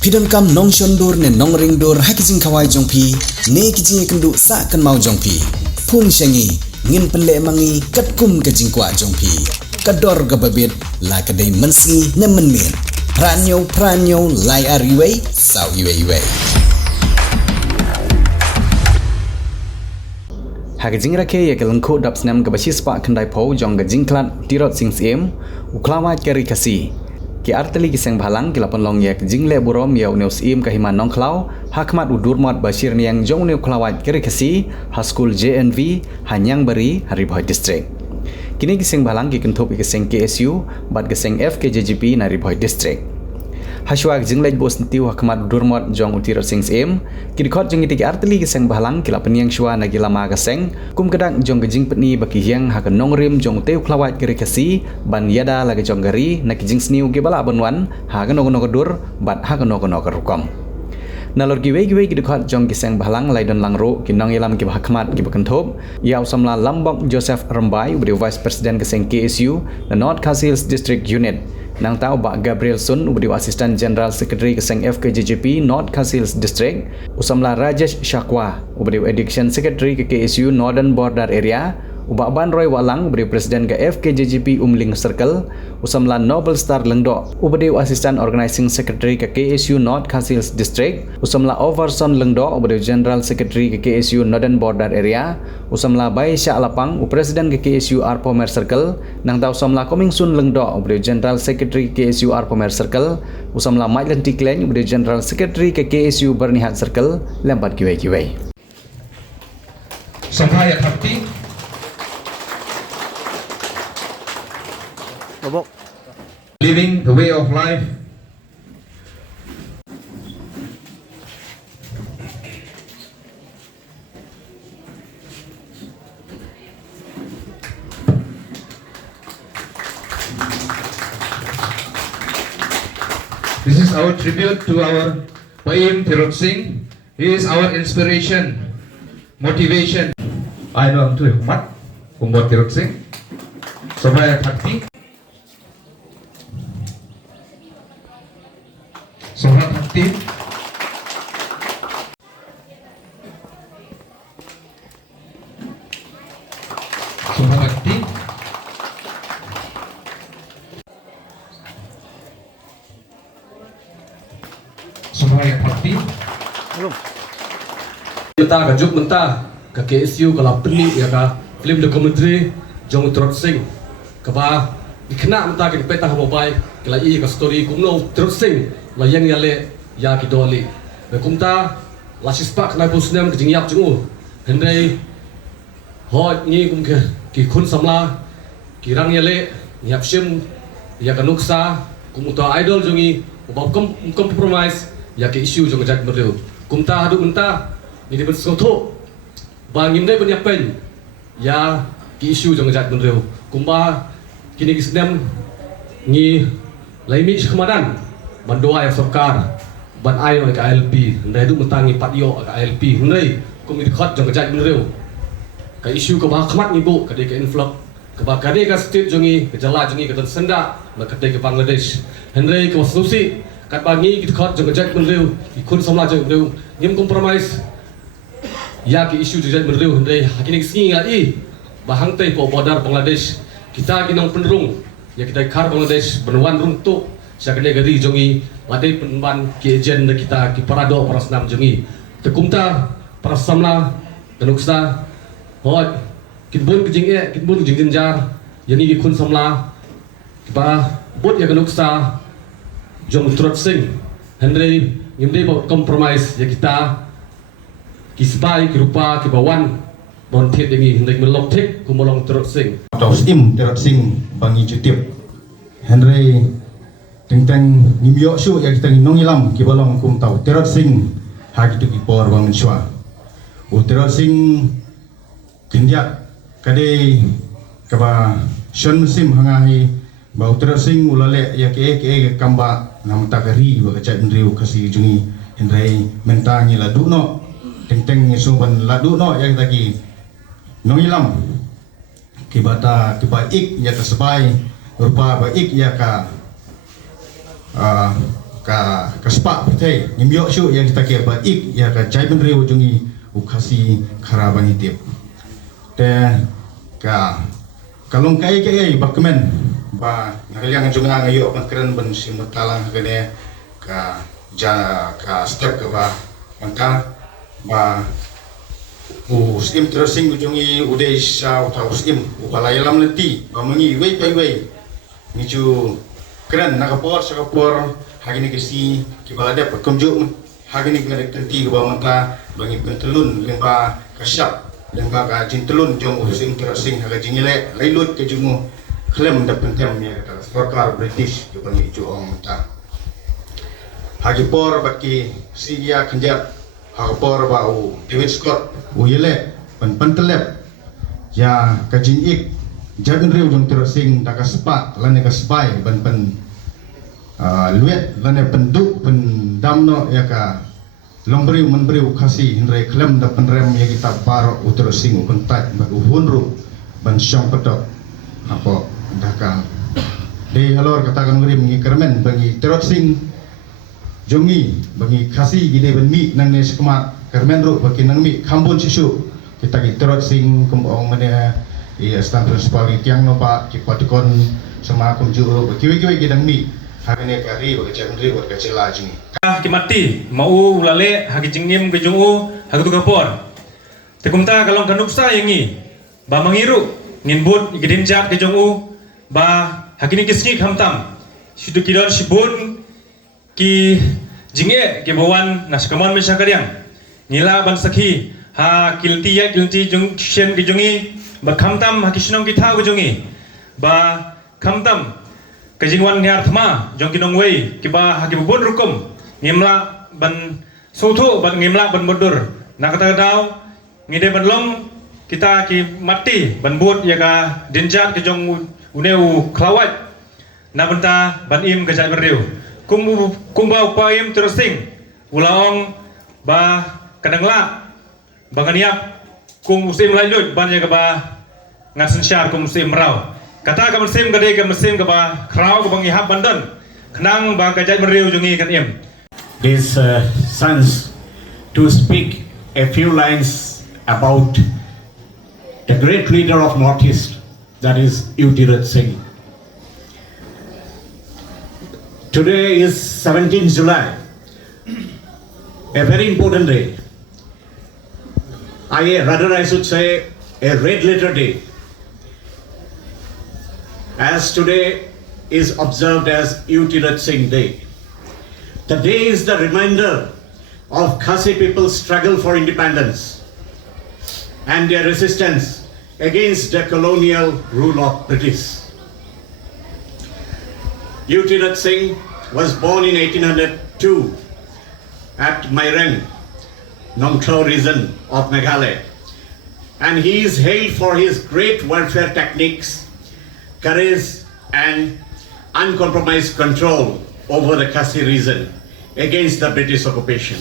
Pidon kam nong shondur ne nong ringdur hakijing kawai jongpi ne kijing kendu sa kan mau jongpi phun shengi ngin penle mangi katkum kajing kwa jongpi kador gababit la kadai mensi ne menmin pranyo lai ariwei sau iwe Hakijing rake ya kelengko dap senam gabashi spa kendai po jong gajing klat Tirot sing Syiem uklawa keri kasi ki arteli kiseng balang kilapon long yak jingle burom ya uneus im kahiman nongklau Hakhmat udur mot basir niang jong neu klawat keri kasi Skul JNV hanyang beri hari Bhoi district kini kiseng balang ki kentup kiseng KSU bat kiseng Fkjgp nari Bhoi district Hashwag jinglej bos Syntiew Hakhmat udur mot jong Tirot sing Syiem kidikot jong itik arteli kiseng balang kila Pynieng shwa nagi Lama kaseng kum kedak jong gejing petni baki hiang hakan nongrim jong teu klawat keri kasi ban yada lagi jong gari nak jing Syntiew ke bala bonwan hakan nogo dur bat hakan nogo rukom nalor giwe kidikot jong kiseng balang laidon langro kinong yelam ki Hakhmat ki bakentop ya usamla lambok Joseph Rembai ubri vice president kiseng KSU the North Khasils district unit nang tau Bak Gabriel Sun ubri assistant general secretary kiseng Fkjgp North Khasils district usamla Rajesh Shakwa ubri education secretary ke KSU Northern Border area ubak ban Roy Walang ubri presiden ke Fkjgp Umling Circle usamla Noble Star Lengdo ubri assistant organizing secretary ke KSU North Khasils district usamla Overson Lengdo ubri general secretary ke KSU Northern Border area usamla Bai Syak Lapang presiden ke KSU Arpomer Circle nang tau usamla Koming Sun Lengdo ubri general secretary ke KSU Arpomer Circle usamla Mailen Tikleng ubri general secretary ke KSU Bernihat Circle lempat kiwai Sampai hati living the way of life this is our tribute to our Bhoi Tirot Singh. He is our inspiration, motivation. I know to Hakhmat Umur Tirot Singh Sampai hati Sobat hati Sobat hati Sobat hati Kita kajuk mentah ke KSU kalau penik ya ka film dokumentari jong Tirot Singh kaba dikena mentah ke petah mobile kala i ka story kumno Tirot Singh layang yale ya ki doli kumta la sispak na busnem ke jingyap jungu hendai hot ni kum ke ki khun samla ki rang yale nyap sim ya kanuksa kumuta idol jungi ubam compromise ya ke issue jong jat mereu kumta hadu mentah ni di bersoto bangim dai penyapen ya ki issue jong jat mereu kumba kini kisnem ni laimi khamadan bandoa yang sokar ban ayo ke ALP ndai du mentangi patio ke ALP ndai komi khot jong jat mereu ka issue ke Hakhmat ni bu ke de influx ke bakade ka state jongi ke jala jongi ke senda ba ke ke Bangladesh ndai ke solusi kat bangi ke khot jong jat mereu ikun samla jong mereu ngim compromise ya ke issue jong jat mereu ndai hakini singi ngai bahang tei po border Bangladesh kita kinong penrung ya kita kar Bangladesh benwan runtuk sakade gari jongi wadai penban ki ejen kita ki parado parasnam jongi tekumta parasamla tenuksa hot kinbun kinbun jinginjar yani ki kun samla ba bot ya kenuksa jong Tirot Singh Henry ngimdei compromise ya kita kisbai ki rupa ki bawan bon thiet yangi hendai melok thik kumolong Tirot Singh atau Syiem Tirot Singh bangi jutip Henry tentang nimyo syu yang kita nong ilam ki bolong kum tau Tirot Singh hagi tu ki por bang shwa u Tirot Singh kindia kade kaba shon sim hangai ba Tirot Singh ulale ya ke kamba nam takari ba ka chat ndriu kasi jungi Henry mentangi la du no tentang suban la du no yang tagi nong ilam kibata kibaik ya tersebai rupa baik ya ka ka spa puthe nimyo shu yang kita ke ba ik ya ka jai ben reu jungi ukhasi kharaban hitip te ka kalong kai ke bakmen ba ngaliang junga ngayo ban keren ban simutalang gane ka step ke ba mangka ba Syiem terusing ujungi udai sa utau Syiem upalai lam leti bamangi wei nicu keren nakapor sakapor hagini kesi kibalada perkumjuk hagini ngare kenti ke bamanta bangi pentelun lemba kasyap lemba ka jintelun jong Syiem terusing haga jingile lailut ke jungu klaim da pentem ya kata sarkar British ke bangi juong mata hagi por baki sigia kenjap Hakhmat bau David Scott uyele pentelep ya kajin ik jagan riu jong terusing da kaspa lane kaspai pen luet lane penduk pendamno ya ka lombriu menbriu khasi hindrai klem da penrem ya kita baro uterusing pentat uhunru ban syong petok apa daka de halor katakan ngrim ngi kermen bagi terusing jongi bagi khasi gide ben mi nang ne skma kermen ru bagi nang mi khambun sisu kita ki Tirot sing kumbong mane stan principal kiang no pa ki patikon sama kum juru bagi we gidang mi hagane kari bagi jamri bagi cela jingi ki mati mau lale hagi jingnim ke jungu hagi tu kapor tekumta kalong kanuksa yangi ba mangiru nginbut gidin jat ke jungu ba hagini kisni khamtam sidu kidon sibun ki jinge ke bawan naskaman mesakariang nila ban sakhi ha kilti jung shen ke jungi ba khamtam ha kisnong ki tha ke jungi ba khamtam ke jingwan nyar thma jong kinong wei ki ba ha ki bon rukum ngimla ban sotho ban ngimla ban Motdur nakata daw ngide ban long kita ki mati ban bot ya ka dinjat ke jong uneu klawat na benta ban im ke jai berriu kumba upayim terusing ulaong ba kadangla banganiap kum Syiem lailut ban ya ba ngasen syar kum Syiem rau kata ka Syiem gade ka Syiem ka ba krau ka bangi hab bandan kenang ba ka jai berriu jungi kan im these sons to speak a few lines about the great leader of Northeast, that is Tirot Singh. Today is 17th July, a very important day. I should say a red letter day, as today is observed as Tirot Singh Day. The day is the reminder of Khasi people's struggle for independence and their resistance against the colonial rule of British. Tirot Singh was born in 1802 at Pynieng, Nongpoh region of Meghalaya, and he is hailed for his great warfare techniques, courage and uncompromised control over the Khasi region against the British occupation.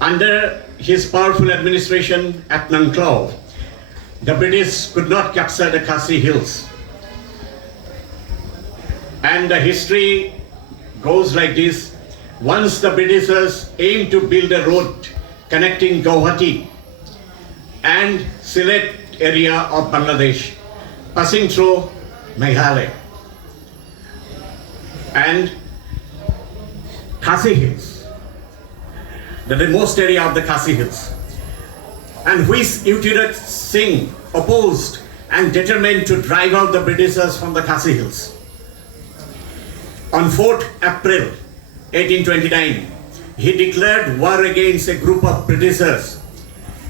Under his powerful administration at Nongpoh, the British could not capture the Khasi hills. And the history goes like this. Once the Britishers aimed to build a road connecting Guwahati and Sylhet area of Bangladesh, passing through Meghalaya and Khasi Hills, the remote area of the Khasi Hills, and which Tirot Singh opposed and determined to drive out the Britishers from the Khasi Hills. On 4th April 1829, he declared war against a group of Britishers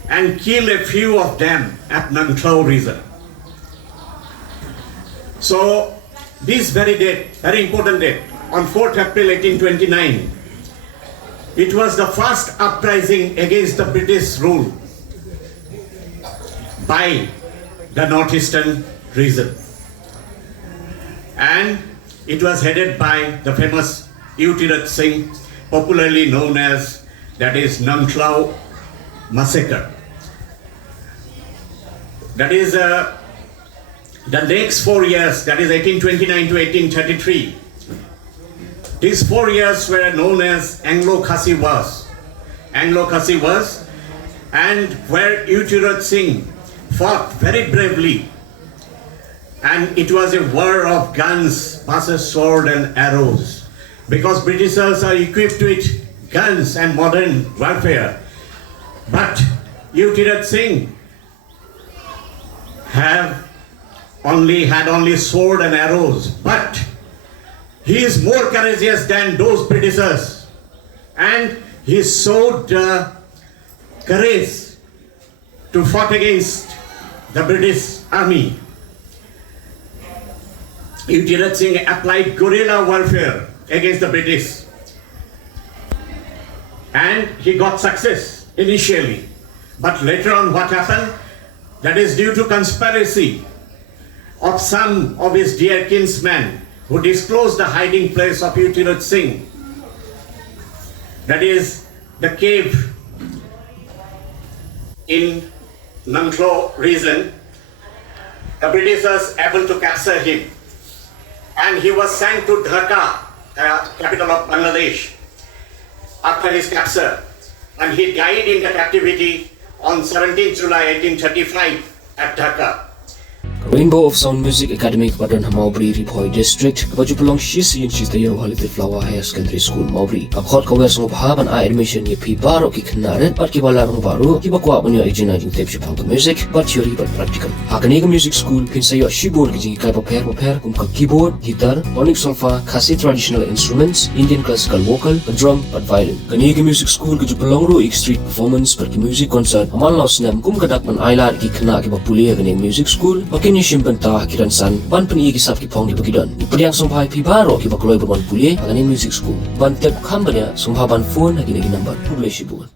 and killed a few of them at Nongpoh region. So this very date, very important date, on 4th April 1829, it was the first uprising against the British rule by the northeastern region. And it was headed by the famous Tirot Singh, popularly known as, that is, Nongpoh massacre. That is the next 4 years, that is 1829 to 1833, These 4 years were known as Anglo-Khasi Wars. Anglo-Khasi Wars, and where Tirot Singh fought very bravely. And it was a war of guns versus sword and arrows, because Britishers are equipped with guns and modern warfare. But Tirot Singh had only sword and arrows, but he is more courageous than those Britishers, and he showed courage to fight against the British army. Tirot Singh applied guerrilla warfare against the British, and he got success initially. But later on, what happened? That is due to conspiracy of some of his dear kinsmen who disclosed the hiding place of Tirot Singh. That is the cave in Nongpoh region. The Britishers able to capture him, and he was sent to Dhaka, capital of Bangladesh, after his capture, and he died in the captivity on 17 July 1835 at Dhaka. Rainbow of Sound Music Academy Badan Maubri Bhoi District baju pelong Syiem Syntiew Halite Flower Higher Secondary School Maubri Hakhmat ka sngewbha ban admission ye phi baro ki khnaren pat ki bala rong baru ki bakwa banyo ejina jing tep shipang to music but theory but practical Hakhmat music school pinsayo shibor ki jing kai paper kum ka keyboard guitar tonic solfa Khasi traditional instruments Indian classical vocal drum but violin Hakhmat music school ki pelong ro street performance per ki music concert amal los nam kum kadak ban ailar ki khna ki bapulia Hakhmat music school ni Syiem bynta kiran san ban peni kisap ki phong di pagidon Pynieng sngewbha pi baro ki bakloi ban pulie Hakhmat music school ban tep khambanya sngewbha ban phun hagi number 2 shibun